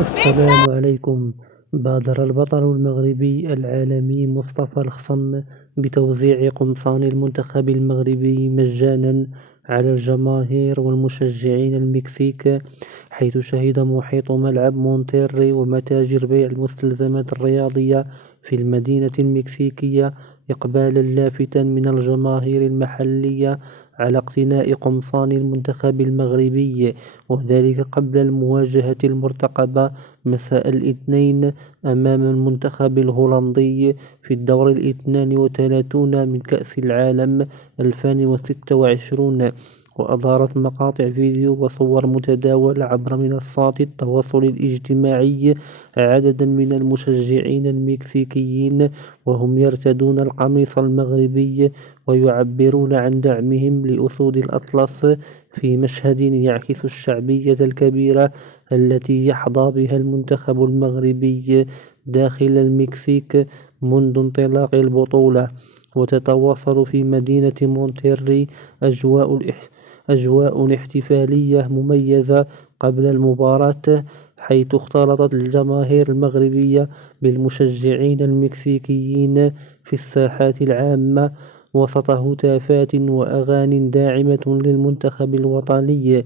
السلام عليكم. بادر البطل المغربي العالمي مصطفى الخصم بتوزيع قمصان المنتخب المغربي مجانا على الجماهير والمشجعين المكسيك، حيث شهد محيط ملعب مونتيري ومتاجر بيع المستلزمات الرياضية في المدينة المكسيكية إقبالا لافتا من الجماهير المحلية على اقتناء قمصان المنتخب المغربي، وذلك قبل المواجهة المرتقبة مساء الاثنين أمام المنتخب الهولندي في الدور 32 من كأس العالم 2026. وأظهرت مقاطع فيديو وصور متداولة عبر منصات التواصل الاجتماعي عددا من المشجعين المكسيكيين وهم يرتدون القميص المغربي ويعبرون عن دعمهم لأسود الأطلس، في مشهد يعكس الشعبية الكبيرة التي يحظى بها المنتخب المغربي داخل المكسيك منذ انطلاق البطولة. وتتواصل في مدينة مونتيري أجواء احتفالية مميزة قبل المباراة، حيث اختلطت الجماهير المغربية بالمشجعين المكسيكيين في الساحات العامة وسط هتافات وأغاني داعمة للمنتخب الوطني.